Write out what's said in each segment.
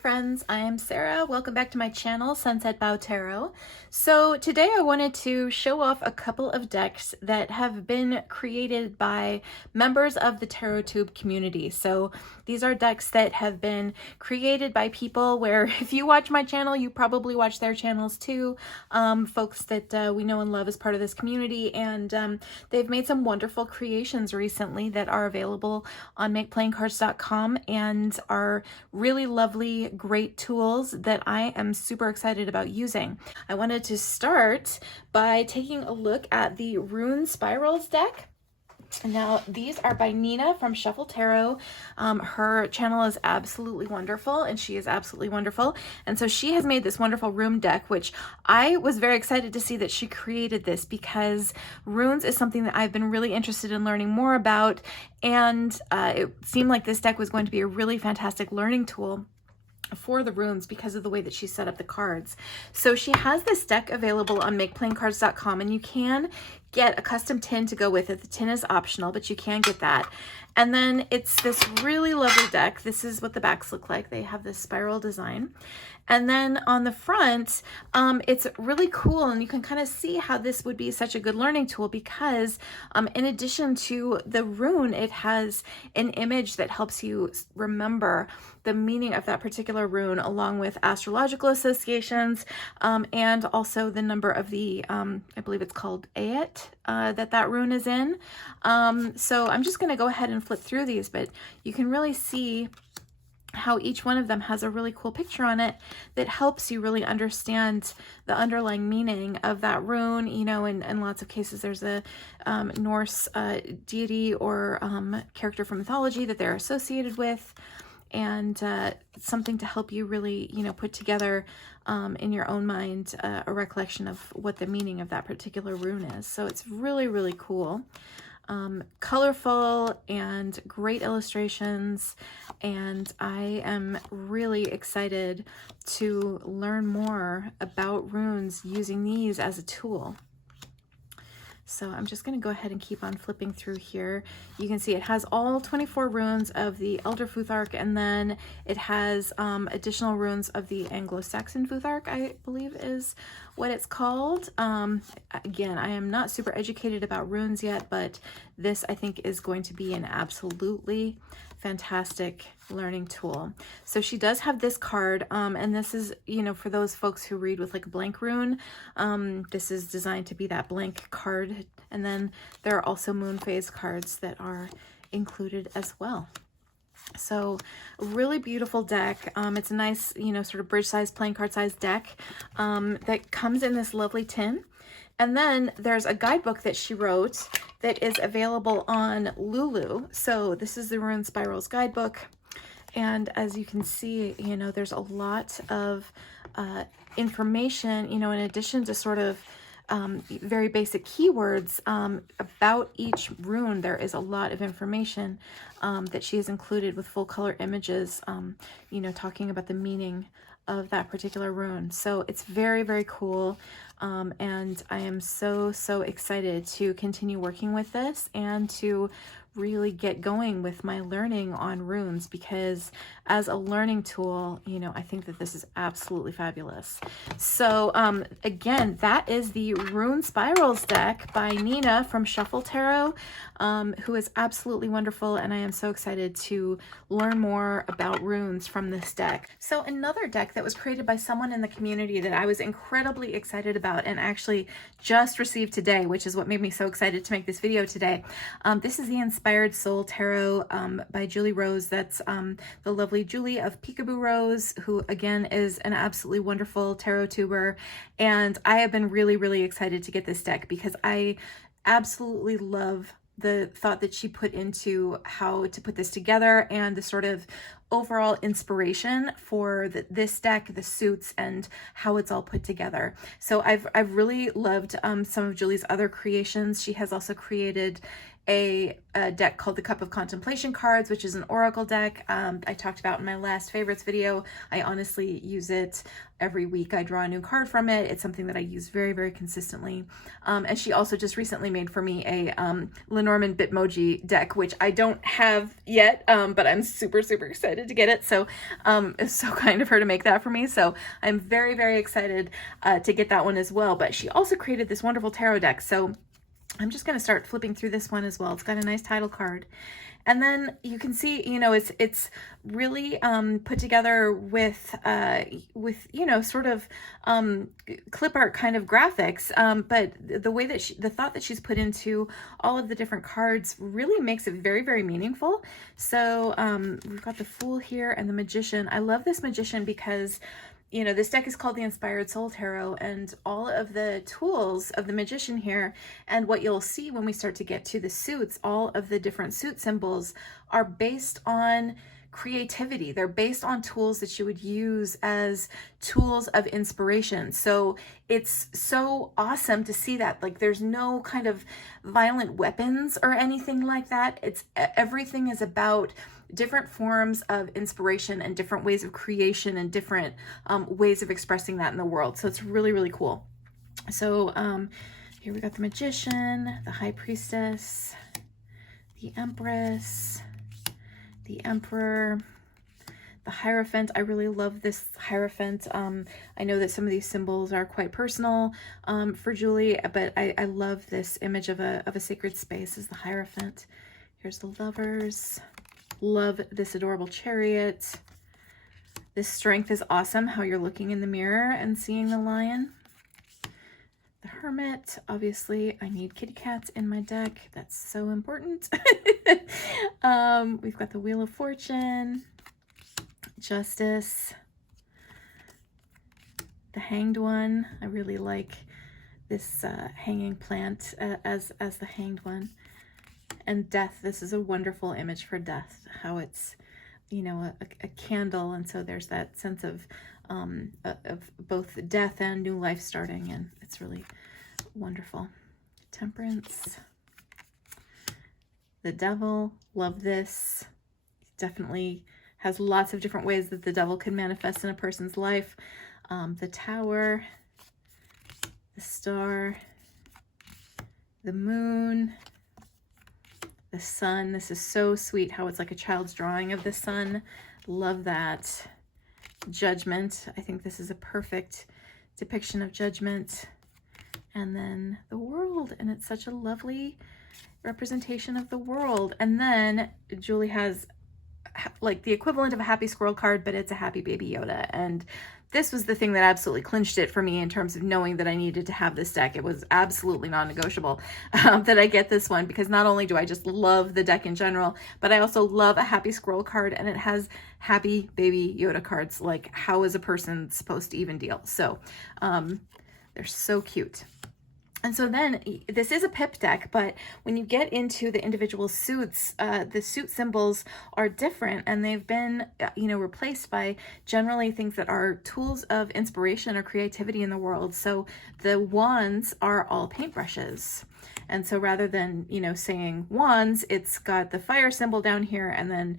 friends, I am Sarah. Welcome back to my channel, Sunset Bow Tarot. So today I wanted to show off a couple of decks that have been created by members of the TarotTube community. So these are decks that have been created by people where if you watch my channel, you probably watch their channels too. Folks that we know and love as part of this community, and they've made some wonderful creations recently that are available on makeplayingcards.com and are really lovely, great tools that I am super excited about using. I wanted to start by taking a look at the Rune Spirals deck. Now, these are by Nina from Shuffle Tarot. Her channel is absolutely wonderful, and she is absolutely wonderful. And so she has made this wonderful rune deck, which I was very excited to see that she created this because runes is something that I've been really interested in learning more about. And it seemed like this deck was going to be a really fantastic learning tool for the runes because of the way that she set up the cards. So she has this deck available on makeplayingcards.com, and you can get a custom tin to go with it. The tin is optional, but you can get that. And then it's this really lovely deck. This is what the backs look like. They have this spiral design. And then on the front, it's really cool, and you can kind of see how this would be such a good learning tool because in addition to the rune, it has an image that helps you remember the meaning of that particular rune along with astrological associations, and also the number of the, I believe it's called Ayat, that rune is in. So I'm just going to go ahead and flip through these, but you can really see how each one of them has a really cool picture on it that helps you really understand the underlying meaning of that rune. You know, in lots of cases there's a Norse deity or character from mythology that they're associated with, and something to help you really, you know, put together in your own mind a recollection of what the meaning of that particular rune is. So it's really, really cool. Colorful and great illustrations, and I am really excited to learn more about runes using these as a tool. So I'm just going to go ahead and keep on flipping through here. You can see it has all 24 runes of the Elder Futhark, and then it has additional runes of the Anglo-Saxon Futhark, I believe is what it's called. Again, I am not super educated about runes yet, but this I think is going to be an absolutely fantastic learning tool. So she does have this card, and this is, you know, for those folks who read with like a blank rune, this is designed to be that blank card. And then there are also moon phase cards that are included as well. So a really beautiful deck. It's a nice, you know, sort of bridge size, playing card size deck that comes in this lovely tin. And then there's a guidebook that she wrote that is available on Lulu. So this is the Rune Spirals guidebook. And as you can see, you know, there's a lot of information, you know, in addition to sort of very basic keywords about each rune. There is a lot of information that she has included with full color images, you know, talking about the meaning of that particular rune. So it's very, very cool. And I am so excited to continue working with this and to really get going with my learning on runes, because as a learning tool, you know, I think that this is absolutely fabulous. So again, that is the Rune Spirals deck by Nina from Shuffle Tarot, who is absolutely wonderful, and I am so excited to learn more about runes from this deck. So another deck that was created by someone in the community that I was incredibly excited about and actually just received today, which is what made me so excited to make this video today. This is the Inspired Soul Tarot by Julie Rose. That's the lovely Julie of Peekaboo Rose, who again is an absolutely wonderful tarot tuber. And I have been really excited to get this deck because I absolutely love the thought that she put into how to put this together and the sort of overall inspiration for this deck, the suits, and how it's all put together. So I've really loved some of Julie's other creations. She has also created a deck called the Cup of Contemplation Cards, which is an oracle deck. I talked about in my last favorites video. I honestly use it every week. I draw a new card from it. It's something that I use very, very consistently. And she also just recently made for me a Lenormand Bitmoji deck, which I don't have yet, but I'm super, super excited to get it. So it's so kind of her to make that for me. So I'm very, very excited to get that one as well. But she also created this wonderful tarot deck. So I'm just going to start flipping through this one as well. It's got a nice title card. And then you can see, you know, it's really put together with you know, sort of clip art kind of graphics. But the way that the thought that she's put into all of the different cards really makes it very, very meaningful. So we've got the Fool here and the Magician. I love this Magician because, you know, this deck is called the Inspired Soul Tarot, and all of the tools of the Magician here, and what you'll see when we start to get to the suits, all of the different suit symbols are based on creativity. They're based on tools that you would use as tools of inspiration. So it's so awesome to see that. Like, there's no kind of violent weapons or anything like that. It's everything is about different forms of inspiration and different ways of creation and different ways of expressing that in the world. So it's really, really cool. So here we got the Magician, the High Priestess, the Empress, the Emperor, the Hierophant. I really love this Hierophant. I know that some of these symbols are quite personal for Julie, but I love this image of a sacred space as the Hierophant. Here's the Lovers. Love this adorable Chariot. This Strength is awesome, how you're looking in the mirror and seeing the Lion. The Hermit. Obviously, I need kitty cats in my deck. That's so important. We've got the Wheel of Fortune. Justice. The Hanged One. I really like this hanging plant as the Hanged One. And Death. This is a wonderful image for death, how it's, you know, a candle, and so there's that sense of both death and new life starting, and it's really wonderful. Temperance. The Devil. Love this. Definitely has lots of different ways that the devil can manifest in a person's life. The Tower. The Star. The Moon. The Sun. This is so sweet how it's like a child's drawing of the sun. Love that. Judgment. I think this is a perfect depiction of judgment. And then the World, and it's such a lovely representation of the world. And then Julie has like the equivalent of a Happy Squirrel card, but it's a Happy Baby Yoda. And this was the thing that absolutely clinched it for me in terms of knowing that I needed to have this deck. It was absolutely non-negotiable that I get this one, because not only do I just love the deck in general, but I also love a Happy Squirrel card, and it has Happy Baby Yoda cards. Like, how is a person supposed to even deal? So they're so cute. And so then this is a pip deck, but when you get into the individual suits, the suit symbols are different, and they've been, you know, replaced by generally things that are tools of inspiration or creativity in the world. So the wands are all paintbrushes. And so rather than, you know, saying wands, it's got the fire symbol down here. And then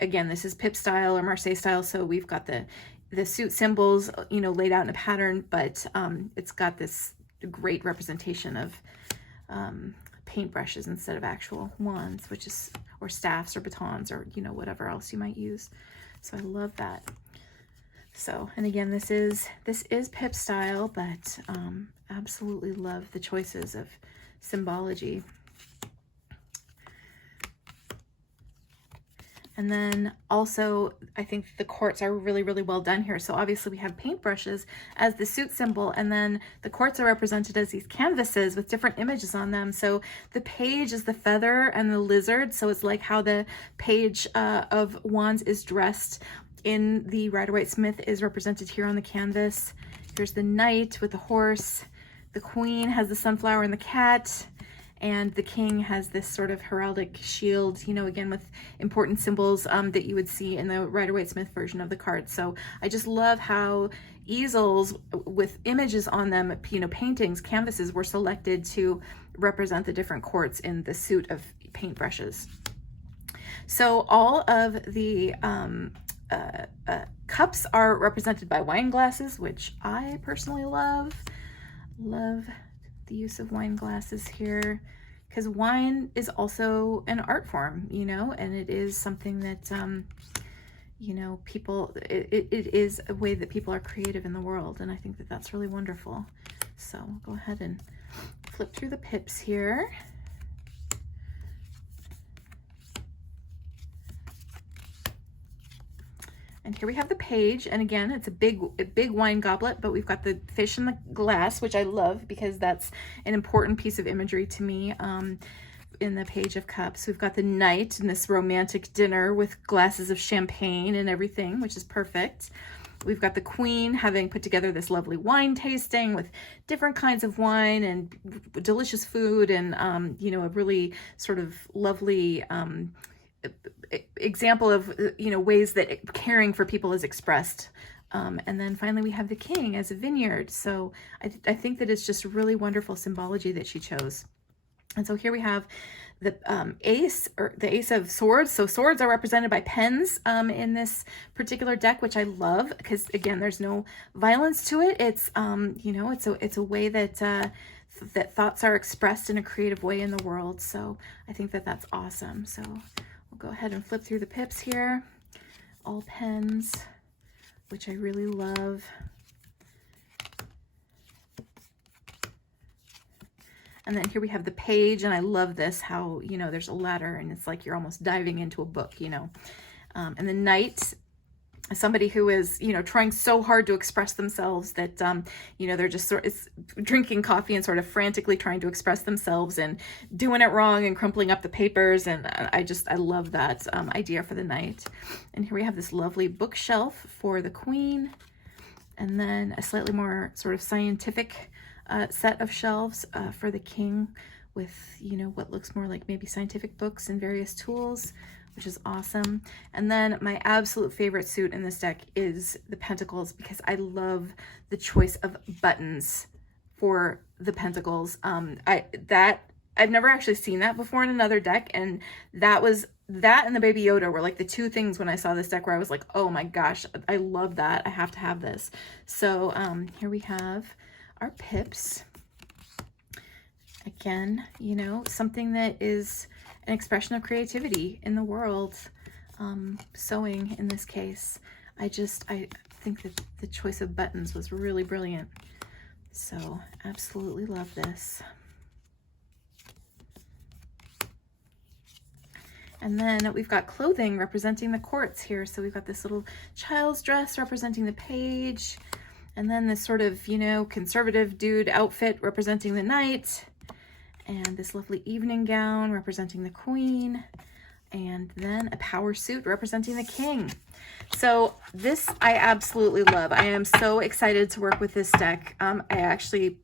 again, this is pip style or Marseille style. So we've got the suit symbols, you know, laid out in a pattern, but it's got this great representation of paintbrushes instead of actual wands, which is, or staffs or batons, or, you know, whatever else you might use. So I love that. So, and again, this is pip style, but absolutely love the choices of symbology. And then also, I think the quartz are really, really well done here. So obviously we have paintbrushes as the suit symbol, and then the quartz are represented as these canvases with different images on them. So the page is the feather and the lizard. So it's like how the page of wands is dressed in the Rider-Waite-Smith is represented here on the canvas. Here's the knight with the horse. The queen has the sunflower and the cat. And the king has this sort of heraldic shield, you know, again with important symbols that you would see in the Rider-Waite-Smith version of the card. So I just love how easels with images on them, you know, paintings, canvases were selected to represent the different courts in the suit of paintbrushes. So all of the cups are represented by wine glasses, which I personally love. Love the use of wine glasses here, because wine is also an art form, you know, and it is something that, you know, people, it is a way that people are creative in the world, and I think that that's really wonderful. So we'll go ahead and flip through the pips here. And here we have the page, and again, it's a big wine goblet, but we've got the fish in the glass, which I love because that's an important piece of imagery to me in the Page of Cups. We've got the knight in this romantic dinner with glasses of champagne and everything, which is perfect. We've got the queen having put together this lovely wine tasting with different kinds of wine and delicious food and, you know, a really sort of lovely example of, you know, ways that caring for people is expressed. And then finally we have the king as a vineyard. So I think that it's just really wonderful symbology that she chose. And so here we have the ace, or the ace of swords. So swords are represented by pens in this particular deck, which I love because, again, there's no violence to it. It's, you know, it's a way that that thoughts are expressed in a creative way in the world. So I think that that's awesome. So we'll go ahead and flip through the pips here. All pens, which I really love. And then here we have the page, and I love this, how, you know, there's a ladder and it's like you're almost diving into a book, you know. And the knight, somebody who is, you know, trying so hard to express themselves that, you know, they're just sort of drinking coffee and sort of frantically trying to express themselves and doing it wrong and crumpling up the papers. And I love that idea for the knight. And here we have this lovely bookshelf for the queen, and then a slightly more sort of scientific set of shelves for the king with, you know, what looks more like maybe scientific books and various tools, which is awesome. And then my absolute favorite suit in this deck is the Pentacles, because I love the choice of buttons for the Pentacles. I've never actually seen that before in another deck, and that and the Baby Yoda were like the two things when I saw this deck where I was like, oh my gosh, I love that. I have to have this. So here we have our pips. Again, you know, something that is an expression of creativity in the world. Sewing in this case. I think that the choice of buttons was really brilliant. So absolutely love this. And then we've got clothing representing the courts here. So we've got this little child's dress representing the page, and then this sort of, you know, conservative dude outfit representing the knight, and this lovely evening gown representing the queen, and then a power suit representing the king. So this I absolutely love. I am so excited to work with this deck. I actually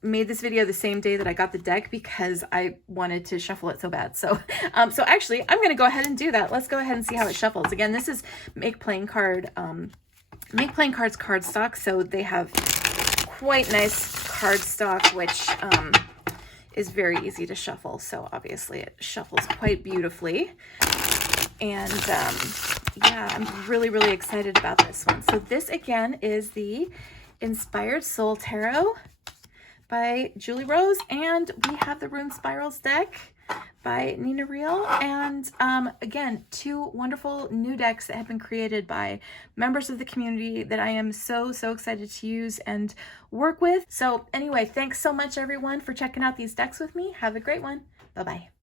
made this video the same day that I got the deck because I wanted to shuffle it so bad. So so actually I'm going to go ahead and do that. Let's go ahead and see how it shuffles. Again, this is Make Playing Cards cardstock, so they have quite nice cardstock, which is very easy to shuffle. So obviously it shuffles quite beautifully. And yeah, I'm really, really excited about this one. So this again is the Inspired Soul Tarot by Julie Rose, and we have the Rune Spirals deck by Nina Reel, and again, two wonderful new decks that have been created by members of the community that I am so excited to use and work with. So anyway, thanks so much everyone for checking out these decks with me. Have a great one. Bye-bye.